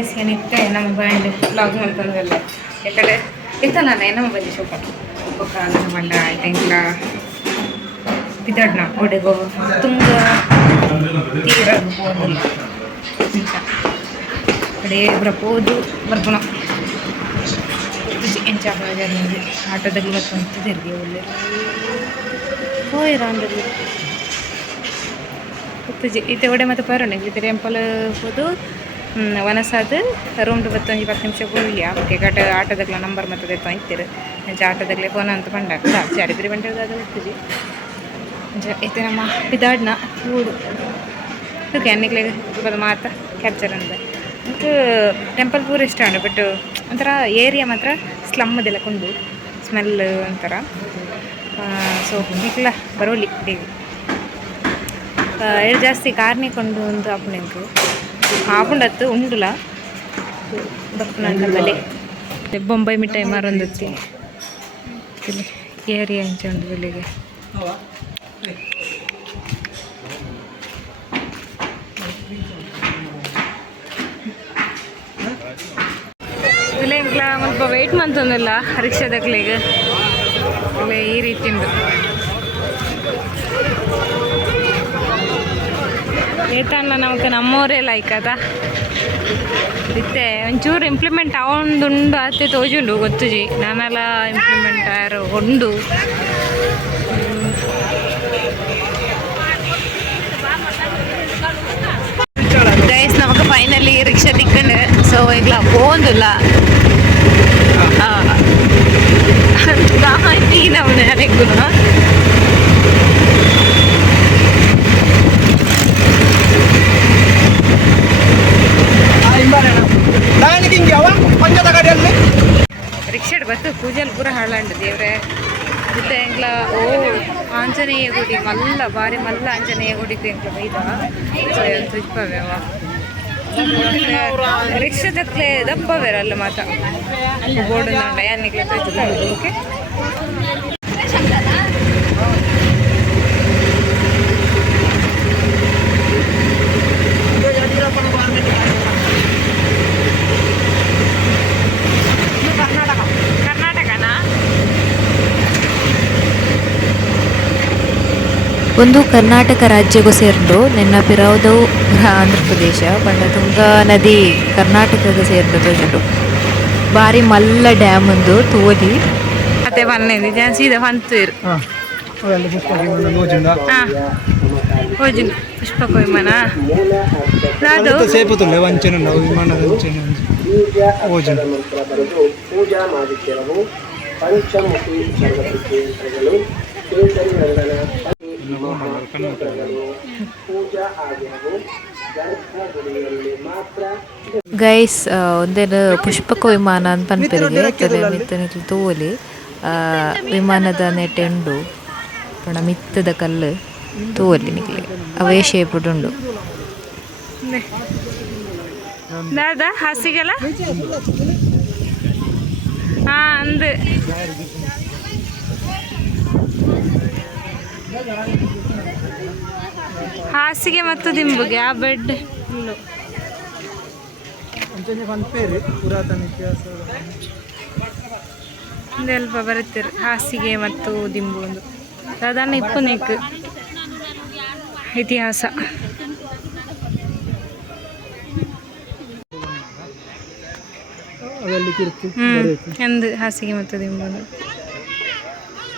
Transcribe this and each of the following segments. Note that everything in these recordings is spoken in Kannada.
ಗೈಸ್ ಏನಿತ್ತೆ ನಮ್ಮ ಬ್ಯಾಂಡ್ ಬ್ಲಾಗ್ ಮಲ್ಕೊಂಡ್ರಲ್ಲ ಯಾಕಡೆ ನಮ್ಮ ಬಂದು ಸ್ವಲ್ಪ ಒಬ್ಬ ಅದನ್ನು ಬಂಡ ಆಯ್ತು ಇಂಕ್ಲ ಬಿದ್ದಾಡ್ನ? ಒಡೆಗೋ, ತುಂಬ ತೀರ ಕಡೆ ಬರ್ಬೋದು ಬರ್ಬೋಣ ಎಂಚ ಆಟೋದಲ್ಲಿ ಬರ್ಕೊಂತ ತಿರುಗಿ ಒಳ್ಳೆ. ಹೋಯ್ರಾಂದಲ್ಲಿ ಪೂಜೆ ಇತ್ತೆ ಒಡೆ ಮತ್ತು ಪರೋಣ ಇದ್ದರೆ ಟೆಂಪಲ್ ಹೋದು ವನಸಾದ ರೂಮ್ದು ಬತ್ತೊಂಜಿ ಪತ್ತು ನಿಮಿಷ ಹೋಗ್ಲಿ ಅವಕ್ಕೆ ಗಟ ಆಟದಗ್ಲ ನಂಬರ್ ಮತ್ತೆ ತೆತ್ತು ಅಂತೀರು ಅಂಚ ಆಟದಗ್ಲೆ ಫೋನ್ ಅಂತ ಬಂಡಾಗ ಚಾರಿದ್ರಿ ಬಂಡಾಗ ಹೋಗ್ತಿದ್ವಿ ಅಂಚ ಇತ್ತೆ ನಮ್ಮ ಬಿದಾಡ್ನ ಊಡು ಓಕೆ ಬದ ಮಾತ ಕ್ಯಾಪ್ಚರ್ ಅಂದ. ಮತ್ತು ಟೆಂಪಲ್ ಪೂರ ಇಷ್ಟ ಉಂಟು ಬಟ್ ಒಂಥರ ಏರಿಯಾ ಮಾತ್ರ ಸ್ಲಮ್ಮದೆಲ್ಲ ಕೊಂಡು ಸ್ಮೆಲ್ ಒಂಥರ. ಸೊ ಈಗಲ ಬರೋಲಿ ಎರಡು ಜಾಸ್ತಿ ಕಾರ್ನಿಕೊಂಡು ಒಂದು ಆಪುಣೆಂಕು ಬಪ್ಪುನಂಡ ಬಲೆ ಬೊಂಬೈ ಮಿಠಾಯಿ ಮಾರೊಂದತ್ತಿ. ಏರಿ ಏರಿಯಾ ಇಂಚ ಉಂಡು ಬೆಳಿಗ್ಗೆ ಇಲ್ಲ ಇಂಕ್ಲ ಸ್ವಲ್ಪ ವೆಯ್ಟ್ ಮಂತೊಂದಿಲ್ಲ ರಿಕ್ಷಾದಕ್ಲಿಗೆ. ಇಲ್ಲ ಈ ರೀತಿಂದು. ಏತನ್ನ ನಮಗೆ ನಮ್ಮೋರೇ ಲೈಕ್ ಅದ. ಇತ್ತೆ, ಒಂಚೂರು ಇಂಪ್ಲಿಮೆಂಟ್ ಅವನದುಂಡು ಅತ್ತೆ ತೋಜುಂಡು ಗೊತ್ತುಜಿ ನಾನೆಲ್ಲ ಇಂಪ್ಲಿಮೆಂಟ್ ಯಾರು ಉಂಡು ಗೈಸ್ ನಮಗೆ ಫೈನಲಿ ರಿಕ್ಷಾ ತಿಕ್ಕೊಂಡು ಸೊ ಈಗ ಹೋಗುದಿಲ್ಲ ಗಾಂಟಿ ನಾವು ನನಗೂ ರಿಕ್ಷಾಡ್ ಪೂಜೆಯಲ್ಲಿ ಪೂರ ಹಾಳಂಡು ದೇವ್ರೆ. ಮತ್ತೆ ಎಂಗ್ಲ, ಓ ಆಂಜನೇಯ ಗುಡಿ ಮಲ್ಲ ಬಾರಿ ಮಲ್ಲ ಆಂಜನೇಯ ಗುಡಿಗೆ ಎಂಗ್ಲ ಬೈದ ತುಜ್ಪವೇವ ರಿಕ್ಷಾದಕ್ಲೆ ದಪ್ಪವೇರಲ್ಲ ಮಾತ ಬೋರ್ಡ್ ನೋಡ ಯಾನಿಗ್ಲೆ ತುಜ್ಕೊಂಡು ಓಕೆ? ಒಂದು ಕರ್ನಾಟಕ ರಾಜ್ಯಗೂ ಸೇರ್ದು ನಿನ್ನ ಪಿರಾವ್ದು ಆಂಧ್ರ ಪ್ರದೇಶ ಪಂಡ ತುಂಗಾ ನದಿ ಕರ್ನಾಟಕಗೆ ಸೇರ್ದು ತೋಜುಂಡು ಬಾರಿ ಮಲ್ಲ ಡ್ಯಾಮ್ ಒಂದು ತೋಲಿ ಮತ್ತೆ ಬಂದಿದೆ ಜಾನ್ ಸೀದಾ ಬಂತೀರು ಗೈಸ್ ಒಂದೇನು ಪುಷ್ಪಕ ವಿಮಾನ ಅಂತ ಪನ್ಪೆರಿಗೆ ತಲೆ ಮಿತ್ತ ನಿಕ್ಲು ತೋಲಿ ಆ, ವಿಮಾನದ ನೆಟೆಂಡು ಪಣ ಮಿತ್ತದ ಕಲ್ಲು ತೋಲಿ ನಿಕ್ಲಿ ಅವೇ ಶೇಪ್ ಉಂಡು ದಾದ ಹಾಸಿಗೆಲ್ಲ? ಹಾ ಅಂದ್. ಹಾಸಿಗೆ ಮತ್ತು ದಿಂಬುಗೆ ಆ ಬೆಡ್ ಇಲ್ಲು ಬರುತ್ತೀರಿ ಹಾಸಿಗೆ ಮತ್ತು ದಿಂಬು ಒಂದು. ಸಾಧಾರಣ ಇಪ್ಪು ನೆಕ್. ಇತಿಹಾಸ. ಹ್ಞೂ ಹಾಸಿಗೆ ಮತ್ತು ದಿಂಬು ಒಂದು.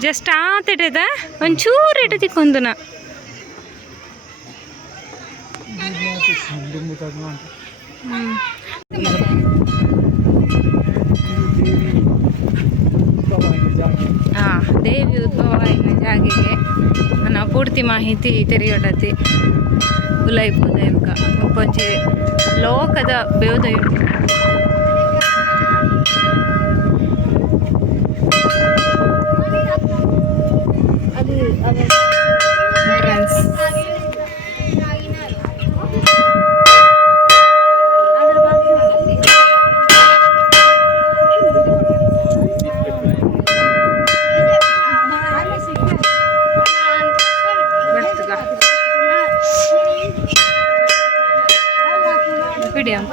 ಜಸ್ಟ್ ಆತಿಟ್ಟದ ಒಂಚೂರು ಇಟ್ಟು ಕೊಂದನ ದೇವಿ ಉದ್ಭವ ಇನ್ನ ಜಾಗೆಗೆ ನನ್ನ ಪೂರ್ತಿ ಮಾಹಿತಿ ತೆರೆಯೋಡತಿ. ಉಲೈಪು ದೇವಕ ಒಂಚೆ ಲೋಕದ ಬೇವು Entrance. ಬರ್ತದ ಬಿಡಿ ಅಂತ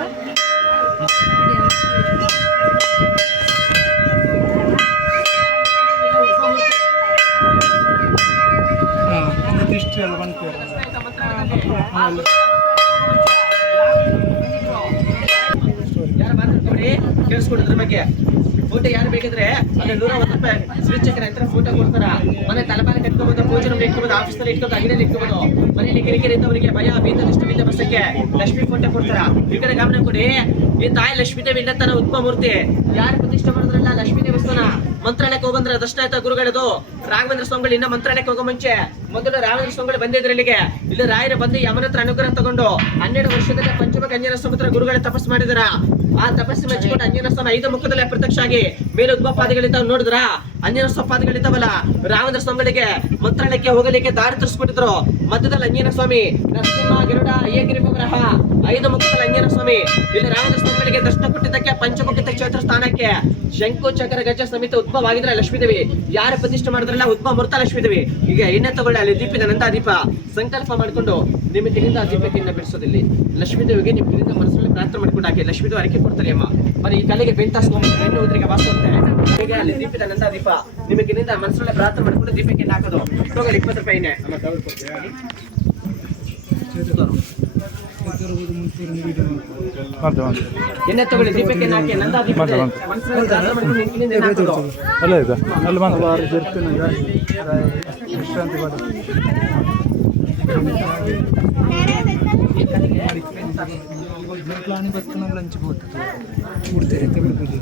ಎಲ್ಲ ಬಂದ್ಪೇರು ಯಾರು ಮಾತಾಡ್ಕೊಬೇಡಿ ಕೇಳಿಸ್ಕೊಡಿ ಇದ್ರ ಬಗ್ಗೆ ಫೋಟೋ ಯಾರು ಬೇಕಿದ್ರೆ ಅಲ್ಲಿ ನೂರ ಒಂದು ರೂಪಾಯಿ ಸ್ವಿಚ್ ಚಕ್ರ ಹತ್ರ ಫೋಟೋ ಕೊಡ್ತಾರ ಮನೆ ತಲೆಮಾರಿ ಕಟ್ಕೋಬಹುದು ಪೂಜೆ ರೂಮ್ ಇಟ್ಕೋಬಹುದು ಅಂಗಡಿಯಲ್ಲಿ ಇಟ್ಕೋಬಹುದು ಮನೆಯಲ್ಲಿ ಕಿರಿಕಿರಿ ಇದ್ದವರಿಗೆ ಭಯ ಬೀದ ಇಷ್ಟ ಬಸಕ್ಕೆ ಲಕ್ಷ್ಮಿ ಫೋಟೋ ಕೊಡ್ತಾರ? ಈ ಕಡೆ ಗಮನ ಕೊಡಿ. ಈ ತಾಯಿ ಲಕ್ಷ್ಮೀ ದೇವಿ ಇಲ್ಲತನ ಉತ್ಮ ಮೂರ್ತಿ ಯಾರು ಪ್ರತಿಷ್ಠೆ ಮಾಡಿದ್ರಲ್ಲ ಲಕ್ಷ್ಮೀ ದೇವಸ್ಥಾನ ಮಂತ್ರಾಲಯಕ್ಕೆ ಹೋಗಂದ್ರೆ ದರ್ಶನ ಆಯ್ತಾ ಗುರುಗಳದು. ರಾಘವೇಂದ್ರ ಸ್ವಾಮಿಗಳು ಇನ್ನ ಮಂತ್ರಾಲಯಕ್ಕೆ ಹೋಗೋ ಮುಂಚೆ. ಮೊದಲು ರಾಘವೇಂದ್ರ ಸ್ವಾಮಿಗಳು ಬಂದಿದ್ರು ಇಲ್ಲಿಗೆ ಇಲ್ಲಿ ರಾಯರ ಬಂದು ಯಮನ ಹತ್ರ ಅನುಗ್ರಹ ತಗೊಂಡು ಹನ್ನೆರಡು ವರ್ಷದಲ್ಲಿ ಪಂಚಮಕ ಅಂಜನ ಸಮುದ್ರ ಗುರುಗಳ ತಪಸ್ ಮಾಡಿದ್ರ? ಆ ತಪಸ್ಸು ಮೆಚ್ಚಿಕೊಂಡು ಅಂಜನ ಸ್ವಾಮಿ ಐದು ಮುಖದಲ್ಲಿ ಪ್ರತ್ಯಕ್ಷ ಆಗಿ ಮೇಲೆ ನೋಡಿದ್ರ? ಅಂಜನ ಸ್ವಪಾದಗಳಿದ್ದಾವಲ್ಲ ರಾಮಂದ್ರ ಸ್ವಾಮಿಗಳಿಗೆ ಮಂತ್ರಾಲಯಕ್ಕೆ ಹೋಗಲಿಕ್ಕೆ ದಾರಿ ತರಿಸ್ಕೊಟ್ಟಿದ್ರು. ಮಧ್ಯದಲ್ಲಿ ಅಂಜನ ಸ್ವಾಮಿ, ನರಸಿಂಹ, ಗಿರುಡ ಅಯ್ಯಗಿರಿ ವಿಗ್ರಹ ಐದು ಮುಖದಲ್ಲಿ ಅಂಜನ ಸ್ವಾಮಿ. ಇಲ್ಲಿ ರಾಮದ ಸ್ವಾಮಿಗಳಿಗೆ ದರ್ಶನ ಕೊಟ್ಟಿದ್ದಕ್ಕೆ, ಪಂಚಮುಖಿತ ಕ್ಷೇತ್ರ ಸ್ಥಾನಕ್ಕೆ. ಶಂಕು, ಚಕ್ರ, ಗಜ ಸಮಿತ ಉದ್ಭವ ಆಗಿದ್ರೆ ಲಕ್ಷ್ಮೀದೇವಿ. ಯಾರು ಪ್ರತಿಷ್ಠೆ ಮಾಡಿದ್ರಲ್ಲ, ಉದ್ಭವ ಮೃತ ಲಕ್ಷ್ಮೀದೇವಿ. ಈಗ ಎಣ್ಣೆ ತಗೊಳ್ಳಿ, ಅಲ್ಲಿ ದೀಪಿದ ನಂದ ದೀಪ ಸಂಕಲ್ಪ ಮಾಡಿಕೊಂಡು ನಿಮ್ಮ ಆ ದೀಪಕ್ಕಿಂತ ಬಿಡಿಸೋದಿಲ್ಲಿ. ಲಕ್ಷ್ಮೀದೇವಿಗೆ ನಿಮ್ಮ ಕೈಯಿಂದ ಮನಸ್ಸಲ್ಲಿ ಪ್ರಾರ್ಥನೆ ಮಾಡ್ಕೊಂಡು ಹಾಕಿ ಲಕ್ಷ್ಮೀದೇವಿ ಅರಕೆ ಕೊಡ್ತಾರೆ, ಅಮ್ಮ. ಬರೀ ಈ ತಲೆಗೆ ಬೆಂತಾಸ್ಕೊಂಡು ಹೆಣ್ಣು ಉದ್ರಿಗೆ ವಾಸ ಹೋಗ್ತಾರೆ ಹೀಗೆ ಅಲ್ಲಿ ದೀಪಿದ ನಂದ ದೀಪ ನಿಮ್ಮ ಕೈಯಿಂದ ಮನಸ್ಸಲ್ಲಿ ಪ್ರಾರ್ಥನೆ ಮಾಡ್ಕೊಂಡು ದೀಪಕ್ಕೆ ಹಾಕೋದು ತಗೊಳ್ಳಿ ಇಪ್ಪತ್ತು ರೂಪಾಯಿನೇ ಅಮ್ಮ ತಗೊಳ್ಳಿ ಕೊಡ್ತೀನಿ. ಎಣ್ಣೆ ತಗೊಳ್ಳಿ ದೀಪಕ್ಕೆ ಹಾಕಿ ನಂದ ದೀಪ ಮನಸ್ಸಲ್ಲಿ ಪ್ರಾರ್ಥನೆ ಮಾಡ್ಕೊಂಡು ನಿಮ್ಮ ಕೈಯಿಂದ ಹಾಕೋದು. ಅಲ್ಲ ಇದು ಅಲ್ಲಿ ಬಂದು ಆರು ಜರ್ಕನ ವಿಶ್ರಾಂತಿ ಪಡ ಪ್ಲಾನಿ ಬರ್ತನಲ್ಲ ಹಂಚಿಬೋದು ಬಿಡ್ತಾರೆ ತೆಗೆದು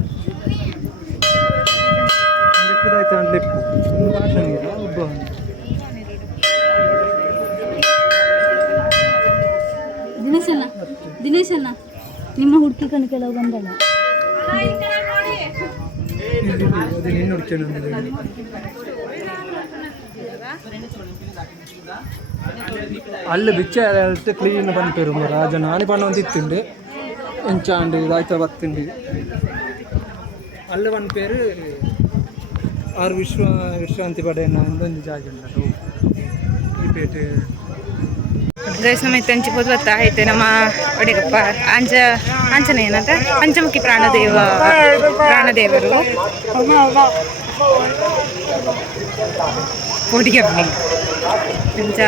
ಲೆಕ್ಕದಾಯ್ತು ಅಂತ ಲೆಪ್ಪು ಮಾತ್ರ ನೀರು ಒಬ್ಬ ದಿನೇಶಣ್ಣ ದಿನೇಶಣ್ಣ ನಿಮ್ಮ ಹುಡುಕಿ ಕಣ್ ಕೆಲವು ಬಂದಲ್ಲ ಅದು ನೀನು ನೋಡ್ತೇನೆ ಅಂದ್ರೆ ಅಲ್ಲ ಬಿಚ್ಚ ಅಲ್ತೆ ಕ್ಲೀನ್ ಬಂದ್ಪೇರು ರಾಜ ನಾನಿ ಪಣ್ಣ ಒಂದು ಇತ್ತುಂಡು ಎಂಚಾಂಡು ಇದಾಯ್ತ ಬತ್ತುಂಡು ಅಲ್ಲ ಬಂದ್ಪೇರು ಆರು ವಿಶ್ವ ವಿಶ್ರಾಂತಿ ಪಡೆಯನ್ನ ಒಂದೊಂದು ಜಾಗ ಉಂಟು ಈ ಪೇಟೆ ಗೈಸ್ ನಮ್ಮ ತಂಚಿ ಹೋದ್ ಬತ್ತ ಐತೆ ನಮ್ಮ ಒಡೆಗಪ್ಪ ಆಂಜ ಆಂಜನೇಯನಂತ ಪಂಚಮುಖಿ ಪ್ರಾಣದೇವ ಪ್ರಾಣದೇವರು ಒಡಿಗೆ ಅಂಚ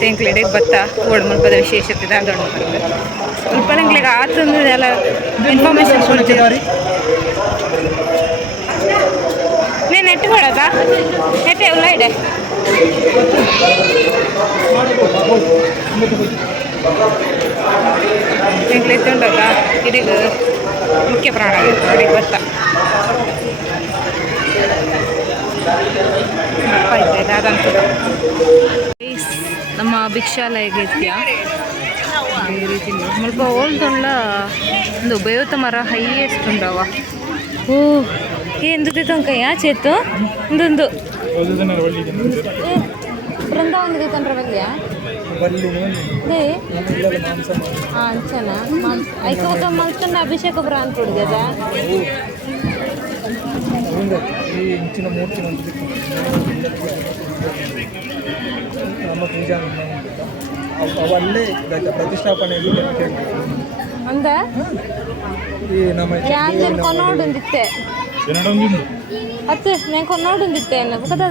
ತೆಂಕ್ಲೆಡೆ ಬತ್ತ ಓಡ್ ಮುಲ್ಪದ ವಿಶೇಷತೆ ದಾದೊಂಡು ಸ್ವಲ್ಪ ನಂಗ್ಲಿಗೆ ಆತಂದು ಎಲ್ಲ ಇನ್ಫಾರ್ಮೇಶನ್ ಕೊಡ್ತೀವಿ ನೀನು ನೆಟ್ ಕೊಡಕ ನೆಟ್ಟೆ ಉಲ್ಲ ಇದೆ ಎಂಗ್ಲೈತೆ ಉಂಡಲ್ಲ ಇಡೀಗ ಮುಖ್ಯ ಪ್ರಾಣ ಅಡಿಗೆ ಭತ್ತ ಇದ್ದೆ ಅದಂತೂ ನಮ್ಮ ಭಿಕ್ಷಾಲಯಗೆ ಈ ರೀತಿ ಮುಲ್ಪ ಓಲ್ದುಂಡ ಒಂದು ಬೇವತ ಮರ ಹೈಯೆಸ್ಟ್ ಉಂಡವ ಓ ಏಂದು ತನಕ ಚೇತು? ಒಂದೊಂದು. ಏ, ಬೃಂದಾವನದ ಬಲ್ಯ ಆ ಅಂಚನ. ಐಕ ఒక ಮಲ್ತಂಡ ಅಭಿಷೇಕ ಬ್ರಾಂತ್ ಅಂತ ಈ ಇಂಚಿನ ಮೂರ್ತಿ ನಮ್ಮ ಪೂಜಾ ಅವಲ್ಲೇ ಇದಕ್ಕೆ ಈ ನಮ್ಮ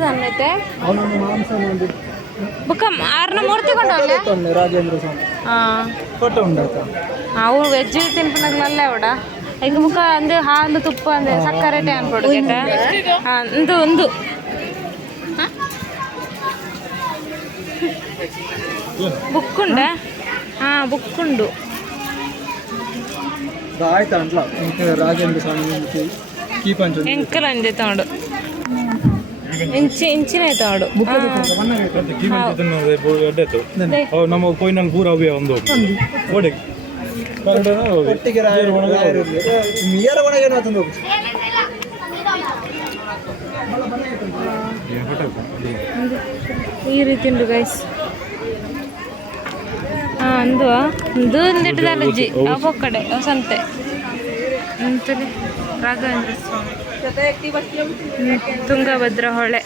ಅನ್ನೈತೆ ಆರ್ನ ಮೂರ್ತಿ ರಾಜೇಂದ್ರ ಸ್ವಾಮಿ ಫೋಟೋ ಅವು ವೆಜ್ ತಿನ್ಪನಗ್ಲಲ್ಲೇ ಅವಡ ಈಗ ಮುಖ ಅಂದ್ರೆ ಹಾಲು ತುಪ್ಪ ಅಂದ್ರೆ ಸಕ್ಕರೆ ಟೈಮ್ ಕೊಡುಗೆ ಹಾಂ ಒಂದು ಒಂದು. ಬುಕ್ಕುಂಡ ಹಾಂ ಬುಕ್ಕುಂಡು ಆಯ್ತಾ ಅಂಟ್ಲ ಇಂಕ ರಾಜೇಂದ್ರ ಸ್ವಾಮಿ ಕೀಪಂಚ ಎಂಕಲ್ ಅಂಜೆ ತಗೊಂಡು. ಇಂಚಿ ಇಂಚಿನ ನಮ್ಮ ಕೊಯ್ನಲ್ಲಿ ಪೂರ ಅವೇ ಒಂದು. ಓಡಿ. ಒಟ್ಟಿಗೆ ಈ ರೀತಿ ಉಂಟು ಗೈಸ್ ಹಾಂ ಅಂದು ಒಂದು ಒಂದಿಟ್ಟದಲ್ಲ ಅಜ್ಜಿ ಆ ಕಡೆ ಸಂತೆ ಅಂತಲೇ ರಾಘವೇಂದ್ರ ಸ್ವಾಮಿ. ತುಂಗಭದ್ರ ತುಂಗಭದ್ರಾ ಹೊಳೆ.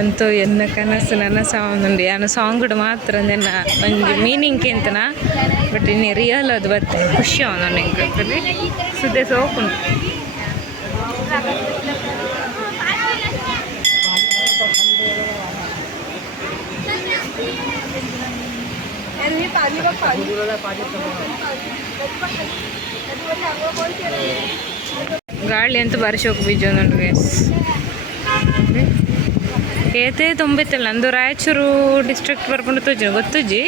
ಅಂತೂ ಎನ್ನ ಕನಸು ನನ್ನ ಸಾಂಗ್ ಯಾನು ಸಾಂಗ್ ಮಾತ್ರ ನನ್ನ ಒಂಜಿ ಮೀನಿಂಗ್ ಎಂತನ ಬಟ್ ಇನ್ನು ರಿಯಲ್ ಅದು ಬತ್ತೆ ಖುಷಿ ಅವನು ನನಗೆ ಸುದ್ದೆ ಸೋಪುಂಡು ಗಾಳಿ ಅಂತ ಬಾರಿ ಶೋಕ್ ಬೀಜ ಗೈಸ್ ಏತೆ ತುಂಬಿತ್ತಿಲ್ಲ, ನಂದು ರಾಯಚೂರು ಡಿಸ್ಟ್ರಿಕ್ಟ್ ಬರ್ಕೊಂಡು ತೋಜಿ ಗೊತ್ತುಜಿ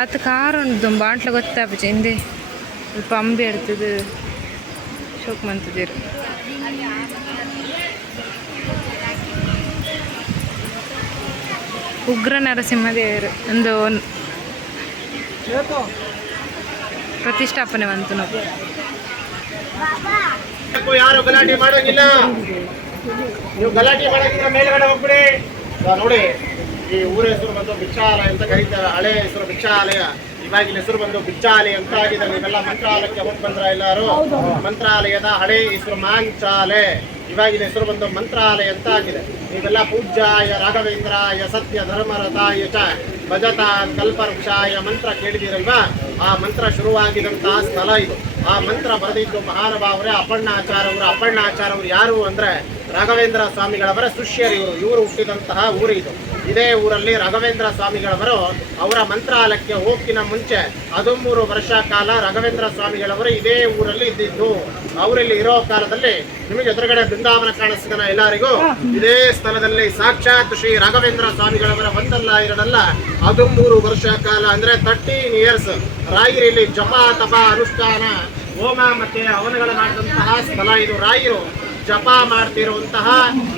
ಆತ ಕಾರ್ ಉಂಟು ಅಂಟ್ಲ ಗೊತ್ತಾಪಚಿ ಹಿಂದೆ ಸ್ವಲ್ಪ ಅಂಬಿ ಇರ್ತದೆ ಶೋಕ್ ಮಂತದಿರು. ಉಗ್ರ ನರಸಿಂಹದೇವರು, ಒಂದು ಪ್ರತಿಷ್ಠಾಪನೆ ಬಂತು ನಾವು. ಯಾರು ಗಲಾಟೆ ನೀವು ಗಲಾಟೆ ಮಾಡೋದಿದ್ರೆ ಮೇಲ್ಗಡೆ ಹೋಗ್ಬಿಡಿ. ನೋಡಿ, ಈ ಊರ ಹೆಸರು ಬಂದು ಭಿಕ್ಷಾಲಯ ಅಂತ ಕರೀತಾರೆ. ಹಳೆ ಹೆಸರು ಭಿಕ್ಷಾಲಯ. ಇವಾಗಿನ ಹೆಸರು ಬಂದು ಭಿಕ್ಷಾಲಯ ಅಂತ ಆಗಿದೆ. ನೀವೆಲ್ಲ ಮಂತ್ರಾಲಯಕ್ಕೆ ಹೋಗಿ ಬಂದ್ರ ಎಲ್ಲಾರು? ಮಂತ್ರಾಲಯದ ಹಳೆ ಹೆಸರು ಮಾಂಚಾಲೆ. ಇವಾಗಿನ ಹೆಸರು ಬಂದು ಮಂತ್ರಾಲಯ ಅಂತ ಆಗಿದೆ. ನೀವೆಲ್ಲ ಪೂಜ್ಯಾಯ ರಾಘವೇಂದ್ರಾಯ ಸತ್ಯ ಧರ್ಮರಥಾಯ ಚ ಭಜತ ಕಲ್ಪವೃಕ್ಷಾಯ ಮಂತ್ರ ಕೇಳಿದಿರಲ್ವಾ? ಆ ಮಂತ್ರ ಶುರುವಾಗಿದಂತಹ ಸ್ಥಳ ಇದು. ಆ ಮಂತ್ರ ಬರೆದಿದ್ದು ಮಹಾನುಭಾವರೇ ಅಪ್ಪಣ್ಣಾಚಾರ ಅವರು ಯಾರು ಅಂದ್ರೆ ರಾಘವೇಂದ್ರ ಸ್ವಾಮಿಗಳವರ ಶಿಷ್ಯರು ಇವರು ಇವರು ಹುಟ್ಟಿದಂತಹ ಊರು ಇದು. ಇದೇ ಊರಲ್ಲಿ ರಾಘವೇಂದ್ರ ಸ್ವಾಮಿಗಳವರು ಅವರ ಮಂತ್ರಾಲಯಕ್ಕೆ ಹೋಗಿನ ಮುಂಚೆ ಹದಿಮೂರು ವರ್ಷ ಕಾಲ ರಾಘವೇಂದ್ರ ಸ್ವಾಮಿಗಳವರು ಇದೇ ಊರಲ್ಲಿ ಇದ್ದಿದ್ದು. ಅವರಲ್ಲಿ ಇರೋ ಕಾಲದಲ್ಲಿ ನಿಮಗೆ ಎದುರುಗಡೆ ಬೃಂದಾವನ ಕಾಣಿಸ್ತಾನ ಎಲ್ಲರಿಗೂ ಇದೇ ಸ್ಥಳದಲ್ಲಿ ಸಾಕ್ಷಾತ್ ಶ್ರೀ ರಾಘವೇಂದ್ರ ಸ್ವಾಮಿಗಳವರ ಒಂದಲ್ಲ ಎರಡಲ್ಲ ಹದಿಮೂರು ವರ್ಷ ಕಾಲ ಅಂದ್ರೆ ತರ್ಟೀನ್ ಇಯರ್ಸ್ ರಾಯರಲ್ಲಿ ಜಪ ತಪ ಅನುಷ್ಠಾನ ಹೋಮ ಮತ್ತೆ ಹವನಗಳ ಮಾಡಿದಂತಹ ಸ್ಥಳ ಇದು. ರಾಯರು ಜಪ ಮಾಡ್ತಿರುವಂತಹ,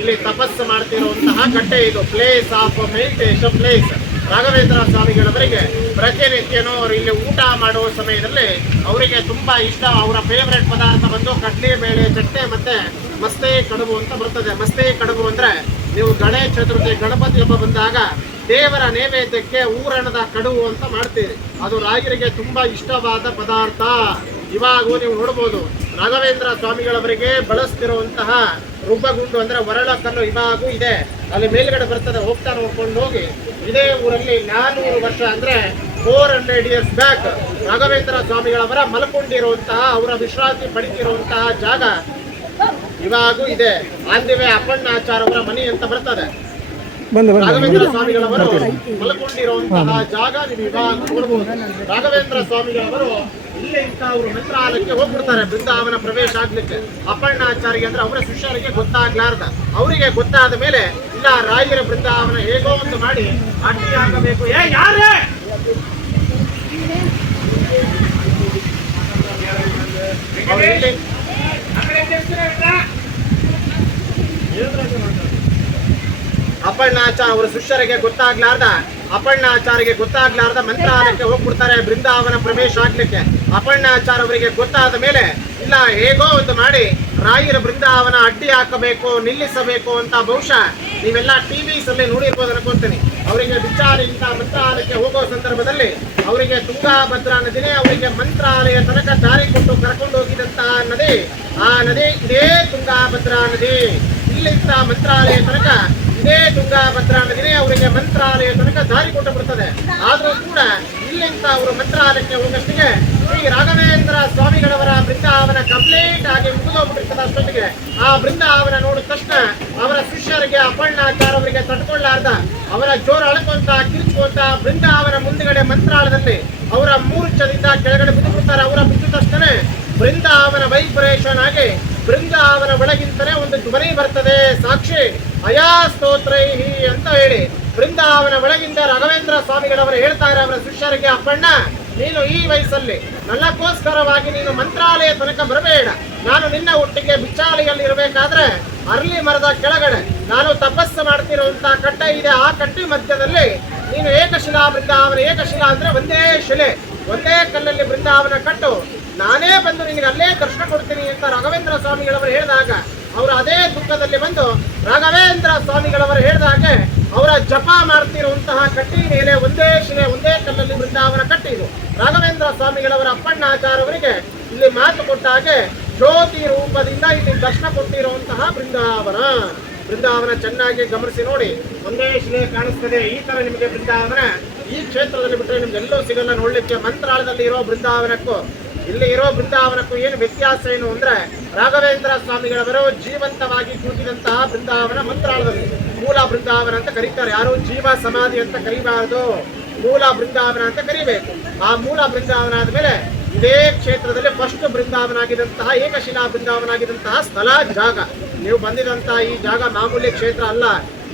ಇಲ್ಲಿ ತಪಸ್ಸು ಮಾಡ್ತಿರುವಂತಹ ಕಟ್ಟೆ ಇದು. Place of meditation place Raghavendra ಸ್ವಾಮಿಗಳವರಿಗೆ ಪ್ರತಿನಿತ್ಯನೂ ಅವರು ಇಲ್ಲಿ ಊಟ ಮಾಡುವ ಸಮಯದಲ್ಲಿ ಅವರಿಗೆ ತುಂಬಾ ಇಷ್ಟ. ಅವರ ಫೇವರೆಟ್ ಪದಾರ್ಥ ಬಂದು ಕಡ್ಲೆ ಬೇಳೆ ಚಟ್ಟೆ ಮತ್ತೆ ಮಸ್ತೆ ಕಡುಬು ಅಂತ ಬರ್ತದೆ. ಮಸ್ತೆ ಕಡುಬು ಅಂದ್ರೆ ನೀವು ಗಣೇಶ ಚತುರ್ಥಿ, ಗಣಪತಿ ಹಬ್ಬ ಬಂದಾಗ ದೇವರ ನೈವೇದ್ಯಕ್ಕೆ ಊರಣದ ಕಡುಬು ಅಂತ ಮಾಡ್ತೀರಿ. ಅದು ರಾಗಿರಿಗೆ ತುಂಬಾ ಇಷ್ಟವಾದ ಪದಾರ್ಥ. ಇವಾಗೂ ನೀವು ನೋಡ್ಬೋದು. ರಾಘವೇಂದ್ರ ಸ್ವಾಮಿಗಳವರಿಗೆ ಬಳಸ್ತಿರುವಂತಹ ರುಬ್ಬಗುಂಡು ಅಂದ್ರೆ ವರಳ ಕಲ್ಲು ಇವಾಗೂ ಇದೆ. ಅಲ್ಲಿ ಮೇಲ್ಗಡೆ ಬರ್ತದೆ, ಹೋಗ್ತಾ ನೋಡ್ಕೊಂಡು ಹೋಗಿ. ಇದೇ ಊರಲ್ಲಿ ನಾನೂರು ವರ್ಷ ಅಂದ್ರೆ four hundred years back Raghavendra ಸ್ವಾಮಿಗಳವರ ಮಲ್ಕೊಂಡಿರುವಂತಹ, ಅವರ ವಿಶ್ರಾಂತಿ ಪಡಿತಿರುವಂತಹ ಜಾಗ. ಇವಾಗೂ ಇದೆ. ಆಂದಿವೆ ಅವರ ಮನೆ ಅಂತ ಬರ್ತದೆ. ಬಂದು ಬಂದು. ರಾಘವೇಂದ್ರ ಸ್ವಾಮಿಗಳವರು ಮಲ್ಕೊಂಡಿರುವಂತಹ ಜಾಗ ನೀವು ಇವಾಗ ನೋಡಬಹುದು ರಾಘವೇಂದ್ರ ಸ್ವಾಮಿಗಳವರು ಇಲ್ಲೇ ಇಂತ ಅವರು ಮಂತ್ರಾಲಯಕ್ಕೆ ಹೋಗ್ಬಿಡ್ತಾರೆ. ಬೃಂದಾವನ ಪ್ರವೇಶ ಆಗ್ಲಿಕ್ಕೆ. ಅಪ್ಪಣ್ಣಾಚಾರ್ಯ ಅಂದ್ರೆ ಅವರ ಶಿಷ್ಯರಿಗೆ ಗೊತ್ತಾಗ್ಲಾರ್ದ. ಅವರಿಗೆ ಗೊತ್ತಾದ ಮೇಲೆ ಇಲ್ಲ ರಾಯರ ಬೃಂದಾವನ ಹೇಗೋ ಒಂದು ಮಾಡಿ ಅಡ್ಡಿ ಆಗಬೇಕು ಏ ಯಾರೇ? ಅವ್ರು ಅಪ್ಪಣ್ಣಾಚಾರ ಅವರ ಶಿಷ್ಯರಿಗೆ ಗೊತ್ತಾಗ್ಲಾರ್ದ ಅಪ್ಪಣ್ಣಾಚಾರಿಗೆ ಗೊತ್ತಾಗ್ಲಾರ್ದ ಮಂತ್ರಾಲಯಕ್ಕೆ ಹೋಗ್ಬಿಡ್ತಾರೆ, ಬೃಂದಾವನ ಪ್ರವೇಶ ಆಗ್ಲಿಕ್ಕೆ. ಅಪರ್ಣಾಚಾರ ಅವರಿಗೆ ಗೊತ್ತಾದ ಮೇಲೆ, ಇಲ್ಲ, ಹೇಗೋ ಒಂದು ಮಾಡಿ, ರಾಯರ ಬೃಂದಾವನ ಅಡ್ಡಿ ಹಾಕಬೇಕು, ನಿಲ್ಲಿಸಬೇಕು ಅಂತ ಬಹುಶಃ ನೀವೆಲ್ಲ ಟಿವಿಸ್ ಅಲ್ಲಿ ನೋಡಿರ್ಬೋದು ಅನ್ಕೊಂತೀನಿ. ಅವರಿಗೆ ವಿಚಾರದಿಂದ ಮಂತ್ರಾಲಯಕ್ಕೆ ಹೋಗೋ ಸಂದರ್ಭದಲ್ಲಿ ಅವರಿಗೆ ತುಂಗಾಭದ್ರಾ ನದಿನೇ ಅವರಿಗೆ ಮಂತ್ರಾಲಯ ತನಕ ದಾರಿ ಕೊಟ್ಟು ಕರ್ಕೊಂಡು ಹೋಗಿದಂತಹ ನದಿ, ಆ ನದಿ ಇದೇ ತುಂಗಾಭದ್ರಾ ನದಿ. ಇಲ್ಲಿಂದ ಮಂತ್ರಾಲಯ ತನಕ ಇದೇ ತುಂಗಾಭದ್ರಾ ನದಿನೇ ಅವರಿಗೆ ಮಂತ್ರಾಲಯ ತನಕ ದಾರಿ ಕೊಟ್ಟು ಬಿಡ್ತದೆ ಆದರೂ ಕೂಡ ಇಲ್ಲಿಂದ ಅವರು ಮಂತ್ರಾಲಯಕ್ಕೆ ಹೋಗಷ್ಟಿಗೆ ಶ್ರೀ ರಾಘವೇಂದ್ರ ಸ್ವಾಮಿಗಳವರ ಬೃಂದಾವನ ಕಂಪ್ಲೀಟ್ ಆಗಿ ಮುಗಿದೋಗ್ಬಿಟ್ಟಿರ್ತದೆ ಅಷ್ಟೊತ್ತಿಗೆ. ಆ ಬೃಂದಾವನ ನೋಡಿದ ತಕ್ಷಣ ಅವರ ಶಿಷ್ಯರಿಗೆ ಅಪ್ಪಣ್ಣಾಚಾರ ಅವರಿಗೆ ತಡ್ಕೊಳ್ಳಾರ್ದ. ಅವರ ಜೋರು ಅಳಕೊಂತ ಕಿರ್ಚುವಂತ ಬೃಂದಾವನ ಮುಂದುಗಡೆ ಮಂತ್ರಾಲಯದಲ್ಲಿ ಅವರ ಮೂರ್ಛದಿಂದ ಕೆಳಗಡೆ ಬಿದ್ದು ಅವರ ಬಿದ್ದ ತಕ್ಷಣ ಬೃಂದಾವನ ವೈಬ್ರೇಷನ್ ಆಗಿ ಬೃಂದಾವನ ಒಳಗಿಂತಲೇ ಒಂದು ಧ್ವನಿ ಬರ್ತದೆ. ಸಾಕ್ಷಿ ಅಯಾ ಸ್ತೋತ್ರೈಹಿ ಅಂತ ಹೇಳಿ ಬೃಂದಾವನ ಒಳಗಿಂದ ರಾಘವೇಂದ್ರ ಸ್ವಾಮಿಗಳವರು ಹೇಳ್ತಾರೆ ಅವರ ಶಿಷ್ಯರಿಗೆ, ಅಪ್ಪಣ್ಣ, ನೀನು ಈ ವಯಸ್ಸಲ್ಲಿ ನನ್ನಕ್ಕೋಸ್ಕರವಾಗಿ ನೀನು ಮಂತ್ರಾಲಯ ತನಕ ಬರಬೇಡ. ನಾನು ನಿನ್ನ ಒಟ್ಟಿಗೆ ಬಿಚ್ಚಾಲಿಯಲ್ಲಿ ಇರಬೇಕಾದ್ರೆ ಅರಳಿ ಮರದ ಕೆಳಗಡೆ ನಾನು ತಪಸ್ಸು ಮಾಡ್ತಿರುವಂತ ಕಟ್ಟೆ ಇದೆ. ಆ ಕಟ್ಟಿ ಮಧ್ಯದಲ್ಲಿ ನೀನು ಏಕಶಿಲಾ ಬೃಂದಾವನ ಏಕಶಿಲಾ ಅಂದ್ರೆ ಒಂದೇ ಶಿಲೆ, ಒಂದೇ ಕಲ್ಲಲ್ಲಿ ಬೃಂದಾವನ ಕಟ್ಟು. ನಾನೇ ಬಂದು ನಿನಗೆ ಅಲ್ಲೇ ದರ್ಶನ ಕೊಡ್ತೀನಿ ಅಂತ ರಾಘವೇಂದ್ರ ಸ್ವಾಮಿಗಳವರು ಹೇಳಿದಾಗ ಅವರು ಅದೇ ದುಃಖದಲ್ಲಿ ಬಂದು ರಾಘವೇಂದ್ರ ಸ್ವಾಮಿಗಳವರು ಹೇಳಿದ ಹಾಗೆ ಅವರ ಜಪ ಮಾಡ್ತಿರುವಂತಹ ಕಟ್ಟಿ ಮೇಲೆ ಒಂದೇ ಶಿಲೆ, ಒಂದೇ ಕಲ್ಲಲ್ಲಿ ಬೃಂದಾವನ ಕಟ್ಟಿದು ರಾಘವೇಂದ್ರ ಸ್ವಾಮಿಗಳವರ ಅಪ್ಪಣ್ಣಾಚಾರ ಅವರಿಗೆ ಇಲ್ಲಿ ಮಾತು ಕೊಟ್ಟ ಹಾಗೆ ಜ್ಯೋತಿ ರೂಪದಿಂದ ಇಲ್ಲಿ ದರ್ಶನ ಕೊಟ್ಟಿರುವಂತಹ ಬೃಂದಾವನ ಬೃಂದಾವನ ಚೆನ್ನಾಗಿ ಗಮನಿಸಿ ನೋಡಿ. ಒಂದೇ ಶಿಲೆ ಕಾಣಿಸ್ತದೆ. ಈ ತರ ನಿಮಗೆ ಬೃಂದಾವನ ಈ ಕ್ಷೇತ್ರದಲ್ಲಿ ಬಿಟ್ಟರೆ ನಿಮ್ಗೆ ಎಲ್ಲೂ ಸಿಗಲ್ಲ. ನೋಡ್ಲಿಕ್ಕೆ ಮಂತ್ರಾಲಯದಲ್ಲಿ ಇರೋ ಬೃಂದಾವನಕ್ಕೂ ಇಲ್ಲಿ ಇರೋ ಬೃಂದಾವನಕ್ಕೂ ಏನು ವ್ಯತ್ಯಾಸ ಏನು ಅಂದ್ರೆ ರಾಘವೇಂದ್ರ ಸ್ವಾಮಿಗಳವರು ಜೀವಂತವಾಗಿ ಕೂತಿದಂತಹ ಬೃಂದಾವನ ಮಂತ್ರಾಲಯದಲ್ಲಿ. ಮೂಲ ಬೃಂದಾವನ ಅಂತ ಕರೀತಾರೆ. ಯಾರು? ಜೀವ ಸಮಾಧಿ ಅಂತ ಕರಿಬಾರದು. ಮೂಲ ಬೃಂದಾವನ ಅಂತ ಕರಿಬೇಕು. ಆ ಮೂಲ ಬೃಂದಾವನ ಆದಮೇಲೆ ಇದೇ ಕ್ಷೇತ್ರದಲ್ಲಿ ಫಸ್ಟ್ ಬೃಂದಾವನ ಆಗಿದಂತಹ ಏಕಶಿಲಾ ಬೃಂದಾವನ ಆಗಿದಂತಹ ಸ್ಥಳ, ಜಾಗ. ನೀವು ಬಂದಿದಂತಹ ಈ ಜಾಗ ಮಾಮೂಲಿ ಕ್ಷೇತ್ರ ಅಲ್ಲ.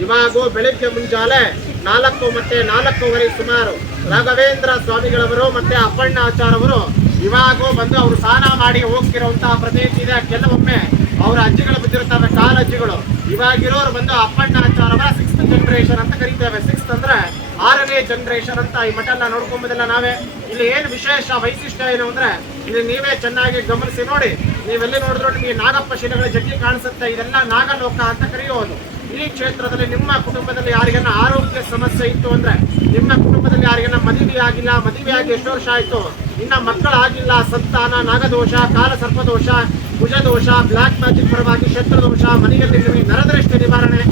ಇವಾಗೂ ಬೆಳಗ್ಗೆ ಮುಂಜಾನೆ ನಾಲ್ಕು ಮತ್ತೆ ನಾಲ್ಕೂವರೆ ಸುಮಾರು ರಾಘವೇಂದ್ರ ಸ್ವಾಮಿಗಳವರು ಮತ್ತೆ ಅಪ್ಪಣ್ಣಾಚಾರವರು ಇವಾಗೂ ಬಂದು ಅವರು ಸ್ನಾನ ಮಾಡಿ ಹೋಗ್ತಿರುವಂತಹ ಪ್ರದೇಶ ಇದೆ. ಕೆಲವೊಮ್ಮೆ ಅವರ ಅಜ್ಜಿಗಳು ಬಿದ್ದಿರ್ತವೆ ಕಾಲಜ್ಜಿಗಳು ಇವಾಗಿರೋರು ಬಂದು ಅಪ್ಪಣ್ಣ ಆಚಾರವರ ಸಿಕ್ಸ್ತ್ ಜನರೇಷನ್ ಅಂತ ಕರಿತೇವೆ. ಸಿಕ್ಸ್ತ್ ಅಂದ್ರೆ ಆರನೇ ಜನರೇಷನ್ ಅಂತ ಈ ಮಠ ಎಲ್ಲ ನೋಡ್ಕೊಂಬುದಿಲ್ಲ ನಾವೇ. ಇಲ್ಲಿ ಏನು ವಿಶೇಷ ವೈಶಿಷ್ಟ್ಯ ಏನು ಅಂದ್ರೆ, ಇಲ್ಲಿ ನೀವೇ ಚೆನ್ನಾಗಿ ಗಮನಿಸಿ ನೋಡಿ. ನೀವೆಲ್ಲಿ ನೋಡಿದ್ರು ನಿಮಗೆ ನಾಗಪ್ಪ ಶಿಲೆಗಳ ಜಗ್ಗಿ ಕಾಣಿಸುತ್ತೆ. ಇದೆಲ್ಲ ನಾಗಲೋಕ ಅಂತ ಕರೆಯೋದು. ಈ ಕ್ಷೇತ್ರದಲ್ಲಿ ನಿಮ್ಮ ಕುಟುಂಬದಲ್ಲಿ ಯಾರಿಗನ್ನ ಆರೋಗ್ಯ ಸಮಸ್ಯೆ ಇತ್ತು ಅಂದ್ರೆ ನಿಮ್ಮ ಕುಟುಂಬದಲ್ಲಿ ಯಾರಿಗನ್ನ ಮದುವೆ ಆಗಿಲ್ಲ, ಮದುವೆ ಆಗಿ ಎಷ್ಟು ವರ್ಷ ಆಯ್ತು? ಇನ್ನ ಮಕ್ಕಳಾಗಿಲ್ಲ, ಸಂತಾನ, ನಾಗದೋಷ, ಕಾಲ ಸರ್ಪದೋಷ, ಭುಜದೋಷ, ಬ್ಲಾಕ್ ಮ್ಯಾಜಿಕ್ ಪರವಾಗಿ ಶತ್ರುದೋಷ, ಮನೆಯಲ್ಲಿ ನಿಮಗೆ ನರದೃಷ್ಟಿ ನಿವಾರಣೆ.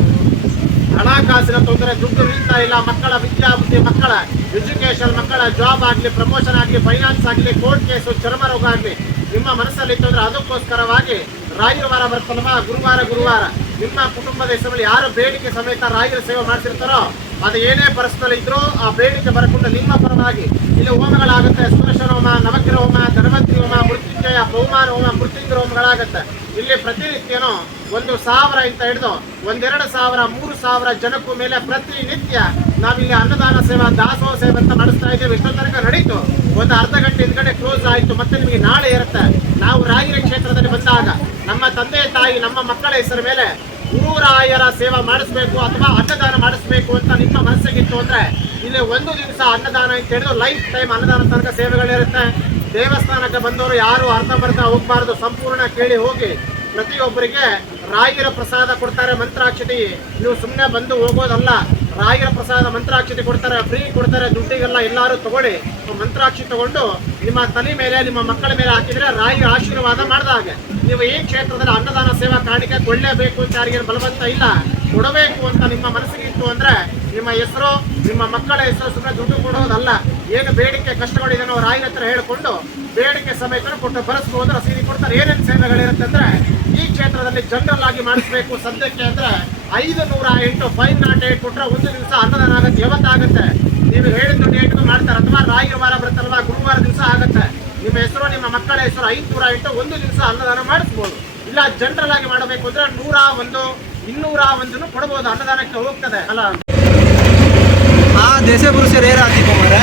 ಹಣಕಾಸಿನ ತೊಂದರೆ, ದುಡ್ಡು ನಿಲ್ತಾ ಇಲ್ಲ, ಮಕ್ಕಳ ವಿದ್ಯಾಬುದ್ಧಿ, ಮಕ್ಕಳ ಎಜುಕೇಶನ್ ಮಕ್ಕಳ ಜಾಬ್ ಆಗಲಿ, ಪ್ರಮೋಷನ್ ಆಗಲಿ, ಫೈನಾನ್ಸ್ ಆಗಲಿ, ಕೋರ್ಟ್ ಕೇಸು, ಚರ್ಮ ರೋಗ ಆಗಲಿ, ನಿಮ್ಮ ಮನಸ್ಸಲ್ಲಿ ಇತ್ತು ಅದಕ್ಕೋಸ್ಕರವಾಗಿ ರಾಯರ ಬರ್ತಲ್ಲಮ್ಮ ಗುರುವಾರ ಗುರುವಾರ. ನಿಮ್ಮ ಕುಟುಂಬದ ಹೆಸರಲ್ಲಿ ಯಾರು ಬೇಡಿಕೆ ಸಮೇತ ರಾಯರ ಸೇವೆ ಮಾಡ್ತಿರ್ತಾರೋ ಅದು ಏನೇ ಪರಿಸ್ಥಿತಿ ಇದ್ರೂ ಆ ಬೇಡಿಕೆ ಬರಕೊಂಡು ನಿಮ್ಮ ಪರವಾಗಿ ಇಲ್ಲಿ ಹೋಮಗಳಾಗುತ್ತೆ. ಸುರೇಶ್ವರ ಹೋಮ ನವಗ್ರ ಹೋಮ ಧನ್ವಂತಿ ಹೋಮ, ಮೃತ್ಯುಂಜಯ ಬಹುಮಾನ ಹೋಮ, ಮೃತ್ಯುಂಜಯ ಹೋಮಗಳಾಗುತ್ತೆ. ಇಲ್ಲಿ ಪ್ರತಿನಿತ್ಯನೂ ಒಂದು ಸಾವಿರ ಅಂತ ಹಿಡಿದು ಒಂದೆರಡು ಸಾವಿರ, ಮೂರು ಸಾವಿರ ಜನಕ್ಕೂ ಮೇಲೆ ಪ್ರತಿನಿತ್ಯ ನಾವಿಲ್ಲಿ ಅನ್ನದಾನ ಸೇವಾ, ದಾಸೋಹ ಸೇವೆ ಅಂತ ನಡೆಸ್ತಾ ಇದ್ದೇವೆ. ಇಷ್ಟೊಂದು ತನಕ ನಡೀತು. ಒಂದು ಅರ್ಧ ಗಂಟೆ ಹಿಂದ್ಗಡೆ ಕ್ಲೋಸ್ ಆಯಿತು. ಮತ್ತೆ ನಿಮಗೆ ನಾಳೆ ಇರುತ್ತೆ. ನಾವು ರಾಯರ ಕ್ಷೇತ್ರದಲ್ಲಿ ಬಂದಾಗ ನಮ್ಮ ತಂದೆ, ತಾಯಿ, ನಮ್ಮ ಮಕ್ಕಳ ಹೆಸರು ಮೇಲೆ ಗುರುರಾಯರ ಸೇವಾ ಮಾಡಿಸ್ಬೇಕು ಅಥವಾ ಅನ್ನದಾನ ಮಾಡಿಸ್ಬೇಕು ಅಂತ ನಿಮ್ಮ ಮನಸ್ಸಿಗಿತ್ತು ಅಂದ್ರೆ ಇಲ್ಲಿ ಒಂದು ದಿವಸ ಅನ್ನದಾನ ಅಂತ ಹೇಳಿದ್ರು ಲೈಫ್ ಟೈಮ್ ಅನ್ನದಾನ ತನಕ ಸೇವೆಗಳಿರುತ್ತೆ. ದೇವಸ್ಥಾನಕ್ಕೆ ಬಂದವರು ಯಾರು ಬರ್ತಾ ಹೋಗ್ಬಾರ್ದು, ಸಂಪೂರ್ಣ ಕೇಳಿ ಹೋಗಿ. ಪ್ರತಿಯೊಬ್ಬರಿಗೆ ರಾಯರ ಪ್ರಸಾದ ಕೊಡ್ತಾರೆ, ಮಂತ್ರಾಕ್ಷತೆ. ನೀವು ಸುಮ್ಮನೆ ಬಂದು ಹೋಗೋದಲ್ಲ. ರಾಯರ ಪ್ರಸಾದ ಮಂತ್ರಾಕ್ಷತೆ ಕೊಡ್ತಾರೆ ಫ್ರೀ ಕೊಡ್ತಾರೆ, ದುಡ್ಡಿಗೆಲ್ಲ ಎಲ್ಲರೂ ತಗೊಳ್ಳಿ. ಮಂತ್ರಾಕ್ಷಿ ತಗೊಂಡು ನಿಮ್ಮ ತಲೆ ಮೇಲೆ, ನಿಮ್ಮ ಮಕ್ಕಳ ಮೇಲೆ ಹಾಕಿದ್ರೆ ರಾಯಿ ಆಶೀರ್ವಾದ ಮಾಡಿದ ಹಾಗೆ. ನೀವು ಈ ಕ್ಷೇತ್ರದಲ್ಲಿ ಅನ್ನದಾನ ಸೇವಾ ಕಾಣಿಕೆ ಕೊಳ್ಳೇಬೇಕು ಅಂತ ಯಾರಿಗೇನು ಬಲವಂತ ಇಲ್ಲ. ಕೊಡಬೇಕು ಅಂತ ನಿಮ್ಮ ಮನಸ್ಸಿಗೆ ಇತ್ತು ಅಂದ್ರೆ ನಿಮ್ಮ ಹೆಸರು, ನಿಮ್ಮ ಮಕ್ಕಳ ಹೆಸರು ಸುಮ್ಮನೆ ದುಡ್ಡು ಕೊಡೋದಲ್ಲ. ಏನು ಬೇಡಿಕೆ ಕಷ್ಟಗಳಿದೆ ನಾವು ರಾಯರ ಹತ್ರ ಹೇಳಿಕೊಂಡು ಬೇಡಿಕೆ ಸಮೇತ ಕೊಟ್ಟು ಬರೆಸ್ಬೋದು ರಸೀದಿ ಕೊಡ್ತಾರೆ. ಏನೇನು ಸೇವೆಗಳಿರುತ್ತೆ ಅಂದ್ರೆ ಈ ಕ್ಷೇತ್ರದಲ್ಲಿ ಜನರಲ್ ಆಗಿ ಮಾಡಿಸ್ಬೇಕು ಸದ್ಯಕ್ಕೆ ಅಂದ್ರೆ ಐದು ನೂರ ಎಂಟು ಫೈವ್ ನಾಟ್ ಏಟ್ ಕೊಟ್ಟರೆ ಒಂದು ದಿವಸ ಅನ್ನದಾನ ಆಗುತ್ತೆ. ಯಾವತ್ತಾಗುತ್ತೆ? ನೀವು ಹೇಳಿದ್ದು ಡೇಟ್ಗೂ ಮಾಡ್ತಾರೆ. ಅಥವಾ ರಾಯರ ವಾರ ಬರುತ್ತಲ್ವಾ ಗುರುವಾರ ದಿವಸ ಆಗುತ್ತೆ. ನಿಮ್ಮ ಹೆಸರು, ನಿಮ್ಮ ಮಕ್ಕಳ ಹೆಸರು ಐದು ನೂರ ಎಂಟು ಒಂದು ದಿವಸ ಅನ್ನದಾನ ಮಾಡಿಸ್ಬೋದು. ಇಲ್ಲ, ಜನರಲ್ ಆಗಿ ಮಾಡಬೇಕು ಅಂದ್ರೆ ನೂರ ಒಂದು, ಇನ್ನೂರ ಒಂದನ್ನು ಕೊಡಬಹುದು ಅನ್ನದಾನಕ್ಕೆ ಹೋಗ್ತದೆ. ಅಲ್ಲ ಆ ದೇಶ ಪುರುಷರು ಏರ ಹಾಕಿಕೊಂಬರೆ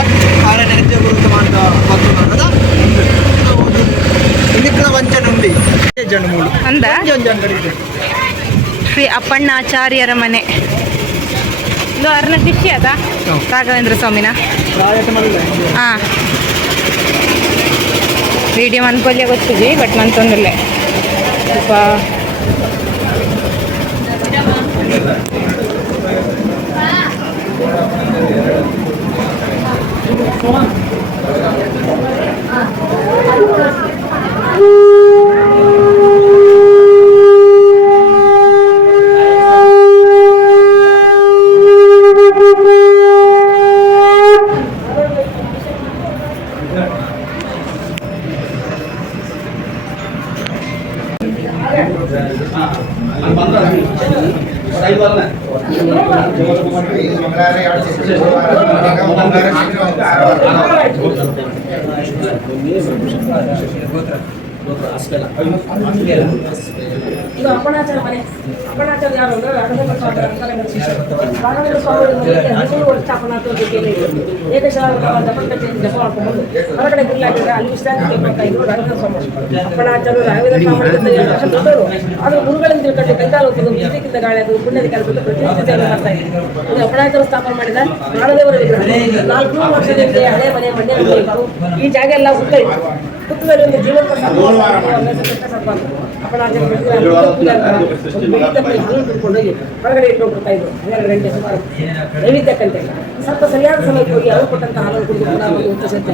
ಆರ ನೆನಪೆ ಗುರುತು ಮಾಡ್ದ ಮಕ್ಕಳು ಇದಕ್ಕೆ ವಂಚನೆ ಉಂಡಿ ಜನ ಮೂಲು ಅಂದ ಶ್ರೀ ಅಪ್ಪಣ್ಣಾಚಾರ್ಯರ ಮನೆ. ಇದು ಅರ್ನ ಶಿಷ್ಯ ಅದ? ರಾಘವೇಂದ್ರ ಸ್ವಾಮಿನ? ಹಾಂ. ವಿಡಿಯೋ ಅನ್ಕೊಲ್ಯ ಗೊತ್ತಿದ್ವಿ ಬಟ್ ನಾನು ತೊಂದರಲ್ಲೇ ಸ್ವಲ್ಪ 소원. ಇದು ಅಪ್ಪಣಾಚಾರ ಮನೆ. ಅಪ್ಪಣಾಚಾರ ಯಾರು ಅಂದ್ರೆ ರಾಘವೇಂದ್ರ ಸ್ವಾಮಿ. ಏಕಶಾಲ ಜಪ ಹೊರಗಡೆ ಬಿರ್ಲಾಗಿದ್ರೆ ಅಲ್ಲಿ ವಿಶ್ರಾಂತಿ ಮಾಡ್ತಾ ಇದ್ರು ರಾಘವೇಂದ್ರ ಸ್ವಾಮಿ ಅಪ್ಪಣಾಚಾರ ರಾಘವೇಂದ್ರ ಸ್ವಾಮಿ ದೊಡ್ಡವರು ಆದ್ರೆ ತಿಳ್ಕೊಂಡು ಕೈಕಾಲು ಇದಕ್ಕಿಂತ ಗಾಳಿ ಅದು ಪುಣ್ಯದ ಕೆಲಸ ಪ್ರತಿನಿತ್ಯ ಸೇವೆ ಮಾಡ್ತಾ ಇದ್ರು. ಇದು ಅಪ್ಪಣಾಚಾರ ಸ್ಥಾಪನೆ ಮಾಡಿದ ನಾಳದೇವರ ನಾಲ್ಕು ವರ್ಷದಿಂದ ಹಳೆ ಮನೆ ಮಂಡ್ಯ ಈ ಜಾಗ ಎಲ್ಲ ಉದ್ದ ಪುತ್ತದಲ್ಲಿ ಒಂದು ಜೀವಂತ ನೈವೇದ್ಯ ಹೋಗಿ ಹೊರಗಡೆ ಇಟ್ಟು ಹೋಗ್ಬಿಡ್ತಾ ಇದ್ರು. ಹನ್ನೆರಡು ಗಂಟೆ ಸುಮಾರು. ನೈವೇದ್ಯಕ್ಕಂತೆ ಸ್ವಲ್ಪ ಸರಿಯಾದ ಸಮಯಕ್ಕೆ ಹೋಗಿ ಅವರು ಕೊಟ್ಟಂತ ಹಾಲು ಕುಡಿದು ಕೂಡ ಒಂದು ಉತ್ತರಿಸುತ್ತೆ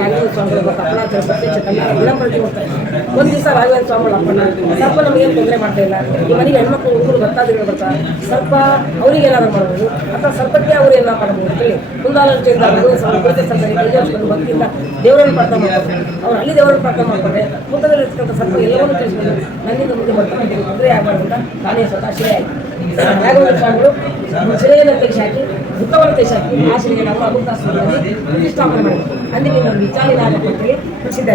ರಾಘವೇಂದ್ರ ಸ್ವಾಮಿಗಳು ಅಪರಾಧ ಪ್ರತ್ಯಕ್ಷ ಕಲ್ಯಾಣ ವಿಳಂಬರಕ್ಕೆ ಹೋಗ್ತಾ ಇದ್ರು. ಒಂದು ದಿವಸ ರಾಘವೇಂದ್ರ ಸ್ವಾಮಿಗಳು ಅಪ್ಪಣ್ಣ ಸ್ವಲ್ಪ ನಮಗೇನು ತೊಂದರೆ ಮಾಡ್ತಾ ಇಲ್ಲ. ಈ ಮನೆಗೆ ಹೆಣ್ಮಕ್ಳು ಹುಡುಗರು ಬರ್ತಾದ್ರೆ ಬರ್ತಾರೆ ಸ್ವಲ್ಪ ಅವರಿಗೆ ಏನಾದ್ರು ಮಾಡ್ಬೋದು. ಅಥವಾ ಸ್ವಲ್ಪಕ್ಕೆ ಅವರು ಏನಾದ್ರು ಮಾಡಬಹುದು ಹೇಳಿ. ಮುಂದಾಲೋಚನೆಯಿಂದ ಭಕ್ತಿಯಿಂದ ದೇವರನ್ನು ಪ್ರಾರ್ಥನೆ ಮಾಡ್ತಾರೆ ಅವ್ರು ಅಲ್ಲಿ ದೇವರು ಪ್ರಾರ್ಥನೆ ಮಾಡ್ತಾರೆ ಮುಂದದಲ್ಲಿ ಇರ್ತಕ್ಕಂಥ ಸರ್ಪ ಎಲ್ಲವನ್ನೂ ತಿಳಿಸ್ಕೊಂಡು ನನ್ನಿಂದ ಮುಂದೆ ಬರ್ತಾರೆ ತೊಂದರೆ ಆಗಬಾರ್ದು ಅಂತ ನಾನೇ ಸ್ವತಃ ಶಿಲೆ ಆಯಿತು ಹಾಕಿ ತೆಗೆಸಿ ಹಾಕಿ ಆ ಶಿಲೆಗೆ ನಮ್ಮ ಅಮೃತಾಸ್ವಾಮಿ ಪ್ರತಿಷ್ಠಾಪನೆ ಮಾಡಿದ್ರು ಅಂದಿಗೆ ನಮ್ಮ ಪ್ರಸಿದ್ಧ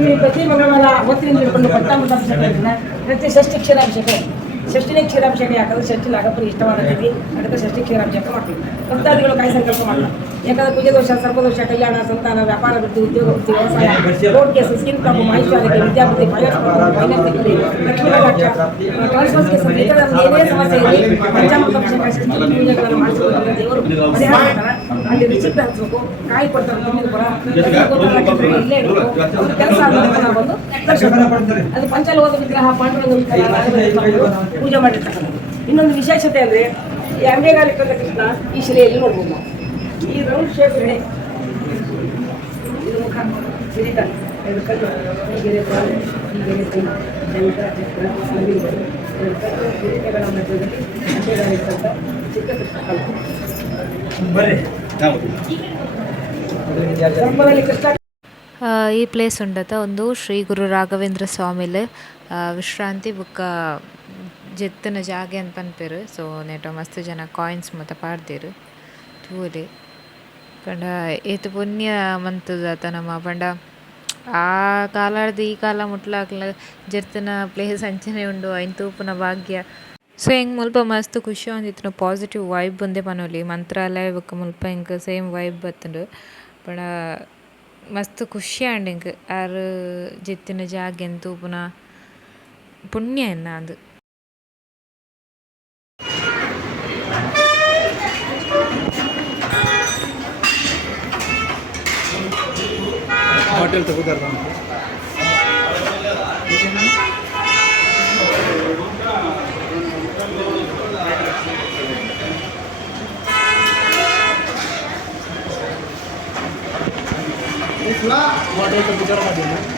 ಈ ಪ್ರತಿ ಮಂಗಳವಾರ ಅವತ್ತಿನಿಂದ ಹಿಡ್ಕೊಂಡು ಪಟ್ಟಾಮೃತ ಪ್ರತಿ ಷಷ್ಠಿ ಕ್ಷೀರಾಭಿಷೇಕ ಷಷ್ಠಿನೇ ಕ್ಷೀರಾಭಿಷೇಕ ಯಾಕಂದ್ರೆ ಷಷ್ಠಿ ನಾಗಪ್ಪನ ಇಷ್ಟವಾದ ತಿಥಿ ಅದಕ್ಕೆ ಷಷ್ಠಿ ಕ್ಷೀರಾಭಿಷೇಕ ಮಾಡ್ತೀವಿ ಭಕ್ತಾದಿಗಳು ಕಾಯಿ ಸಂಕಲ್ಪ ಮಾಡ್ತಾರೆ ಯಾಕಂದ್ರೆ ಕುಜದೋಷ ಸರ್ಪದೋಷ ಕಲ್ಯಾಣ ಸಂತಾನ ವ್ಯಾಪಾರ ವೃತ್ತಿ ಉದ್ಯೋಗ ವೃತ್ತಿ ವ್ಯವಸಾಯ ರೋಡ್ ಕೇಸ್ ಸ್ಕಿನ್ ಪ್ರಾಬ್ಲಮ್ ಆಯುಷ್ಯಾರಿಗೆ ವಿದ್ಯಾರ್ಥಿ ಫೈನಾನ್ಸ್ ಪ್ರಾಬ್ಲಮ್ ಫೈನಾನ್ಸ್ ಲಕ್ಷ್ಮೀ ಕಟಾಕ್ಷ ಟ್ರಾನ್ಸ್ಫರ್ಸ್ ಕೇಸ್ ಈ ಥರ ಏನೇ ಸಮಸ್ಯೆ ಇರಲಿ ಪಂಚಾಮೃತ ಅಭಿಷೇಕ ಷಷ್ಠಿ ಪೂಜೆಗಳನ್ನು ಮಾಡಿಸಿಕೊಂಡು ದೇವರು ಪರಿಹಾರ ಮಾಡ್ತಾರೆ. ಅಲ್ಲಿ ರಿಸಿಪ್ಟ್ ಹಚ್ಚಬೇಕು ಕಾಯಿ ಕೊಡ್ತಾರೆ ಮುಂದಿನ ಬರ ಇಲ್ಲೇ ಇಡಬೇಕು ಕೆಲಸ ಬಂದು. ಅದು ಪಂಚಲೋಹದ ವಿಗ್ರಹ ಪಾಂಡುರಂಗ ರಾಘವೇಂದ್ರ ಪೂಜೆ ಮಾಡಿರ್ತಕ್ಕಂಥದ್ದು. ಇನ್ನೊಂದು ವಿಶೇಷತೆ ಅಂದ್ರೆ ಈ ಅಂಬೆಗಾಲಿಟ್ಟಂತ ಕೃಷ್ಣ ಈ ಶಿಲೆಯಲ್ಲಿ ನೋಡ್ಬೋದು ನಾವು. ಈ ರೌಂಡ್ ಶೇಪ್ ಇದೆ ಇದು ಮುಖ ಎರಡು ಕಾಲು ನವಿಲುಗಳು ಎರಡು ಮಧ್ಯದಲ್ಲಿ ಅಂಬೆಗಾಲಿಟ್ಟಂತ ಚಿಕ್ಕ ಕೃಷ್ಣ ಈ ಪ್ಲೇಸ್ ಉಂಡತ ಒಂದು ಶ್ರೀ ಗುರು ರಾಘವೇಂದ್ರ ಸ್ವಾಮಿಲ್ ವಿಶ್ರಾಂತಿ ಬುಕ್ಕ ಜೆತ್ತಿನ ಜಾಗೆ ಅಂತ ಪನ್ಪೇರು ಸೊ ನೆಟ, ಮಸ್ತ್ ಜನ ಕಾಯಿನ್ಸ್ ಮತ್ತು ಪಾಡ್ದೇರು. ತೂಲೆ ಪಂಡ, ಏತು ಪುಣ್ಯ ಮಂತದಾತ ನಮ್ಮ ಪಂಡ. ಆ ಕಾಲಾಡ್ದು ಈ ಕಾಲ ಮುಟ್ಲಾಕ್ಲ ಜೆತ್ತಿನ ಪ್ಲೇಸ್ ಅಂಚನೆ ಉಂಡು, ಐನ್ ತೂಪುನ ಭಾಗ್ಯ. ಸೊ ಹೆಂಗೆ ಮುಲ್ಪ ಮಸ್ತ್ ಖುಷಿ ಒಂದಿತ್ತು ಪಾಸಿಟಿವ್ ವೈಬ್ ಬಂದೆ ಪನೊಲಿ ಮಂತ್ರಾಲಯ ಬೊಕ್ಕ ಮುಲ್ಪ ಹಿಂಗೆ ಸೇಮ್ ವೈಬ್ ಬತ್ತಂಡು. ಪಂಡ ಮಸ್ತ್ ಖುಷಿ ಆಂಡ್ ಹಿಂಗೆ ಆರ್ ಜೆತ್ತಿನ ಜಾಗೆನ್ ತೂಪುನ ಪುನಃ ಪುಣ್ಯ ಎನ್ನ ಅದು. ಹೋಟೆಲ್ ಹೋಟೆಲ್ ವಿಚಾರ ಮಾಡಿ